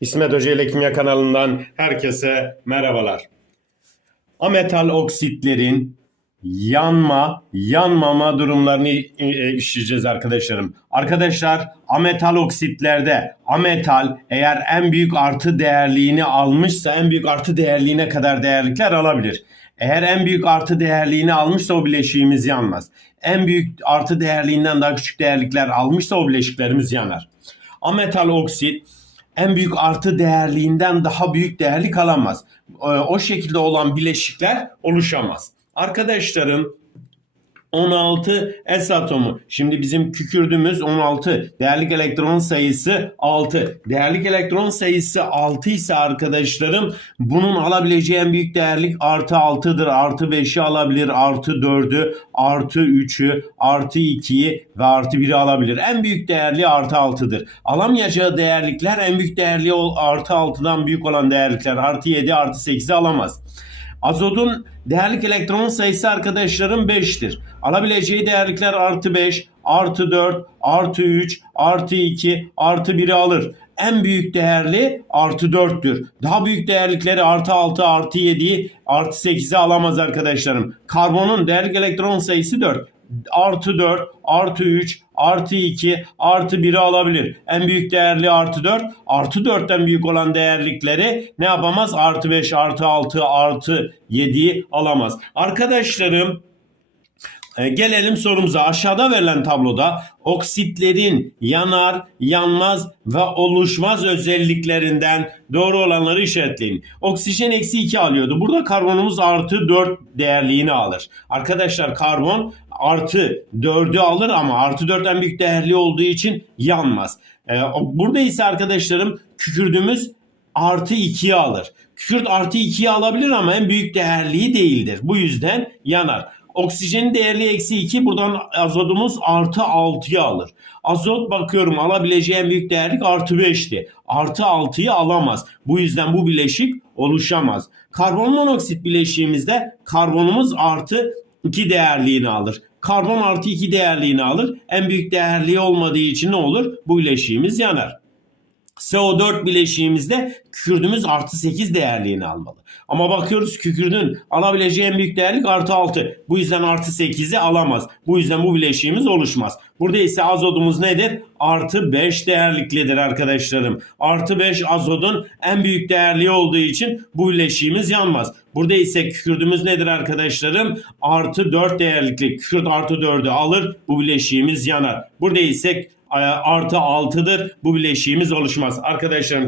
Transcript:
İsmet Hoca ile Kimya kanalından herkese merhabalar. Ametal oksitlerin yanma, yanmama durumlarını e, e, işleyeceğiz arkadaşlarım. Arkadaşlar ametal oksitlerde ametal eğer en büyük artı değerliğini almışsa en büyük artı değerliğine kadar değerlikler alabilir. Eğer en büyük artı değerliğini almışsa o bileşiğimiz yanmaz. En büyük artı değerliğinden daha küçük değerlikler almışsa o bileşiklerimiz yanar. Ametal oksit en büyük artı değerliğinden daha büyük değerlik alamaz. Ee, O şekilde olan bileşikler oluşamaz. Arkadaşlarım 16 S atomu. Şimdi bizim kükürdüğümüz 16. Değerlik elektron sayısı 6. Değerlik elektron sayısı 6 ise arkadaşlarım bunun alabileceği en büyük değerlik artı 6'dır. Artı 5'i alabilir. Artı 4'ü, artı 3'ü, artı 2'yi ve artı 1'i alabilir. En büyük değerli artı 6'dır. Alamayacağı değerlikler en büyük değerli artı 6'dan büyük olan değerlikler. Artı 7, artı 8'i alamaz. Azotun değerlik elektron sayısı arkadaşlarım 5'tir. Alabileceği değerlikler artı 5, artı 4, artı 3, artı 2, artı 1'i alır. En büyük değerli artı 4'tür. Daha büyük değerlikleri artı 6, artı 7'yi, artı 8'i alamaz arkadaşlarım. Karbonun değerlik elektron sayısı 4 artı 4, artı 3, artı 2, artı 1'i alabilir. En büyük değerli artı 4, artı 4'ten büyük olan değerlikleri ne yapamaz? Artı 5, artı 6, artı 7'yi alamaz. Arkadaşlarım e, gelelim sorumuza. Aşağıda verilen tabloda oksitlerin yanar, yanmaz ve oluşmaz özelliklerinden doğru olanları işaretleyin. Oksijen eksi 2 alıyordu. Burada karbonumuz artı 4 değerliğini alır. Arkadaşlar karbon artı 4'ü alır ama artı 4'ten büyük değerli olduğu için yanmaz. E, o- burada ise arkadaşlarım kükürdüğümüz artı 2'yi alır. Kükürt artı 2'yi alabilir ama en büyük değerliği değildir. Bu yüzden yanar. Oksijenin değerli eksi 2 buradan azotumuz artı 6'yı alır. Azot bakıyorum alabileceği en büyük değerlik artı 5'ti. Artı 6'yı alamaz. Bu yüzden bu bileşik oluşamaz. Karbon monoksit bileşiğimizde karbonumuz artı 2 değerliğini alır. Karbon artı 2 değerliğini alır. En büyük değerliği olmadığı için ne olur? Bu bileşiğimiz yanar. CO4 bileşiğimizde kükürdümüz artı 8 değerliğini almalı. Ama bakıyoruz kükürdün alabileceği en büyük değerlik artı 6. Bu yüzden artı 8'i alamaz. Bu yüzden bu bileşiğimiz oluşmaz. Burada ise azotumuz nedir? Artı 5 değerliklidir arkadaşlarım. Artı 5 azotun en büyük değerliği olduğu için bu bileşiğimiz yanmaz. Burada ise kükürdümüz nedir arkadaşlarım? Artı 4 değerlikli. Kükürt artı 4'ü alır. Bu bileşiğimiz yanar. Burada ise artı 6'dır. Bu bileşiğimiz oluşmaz. Arkadaşlarım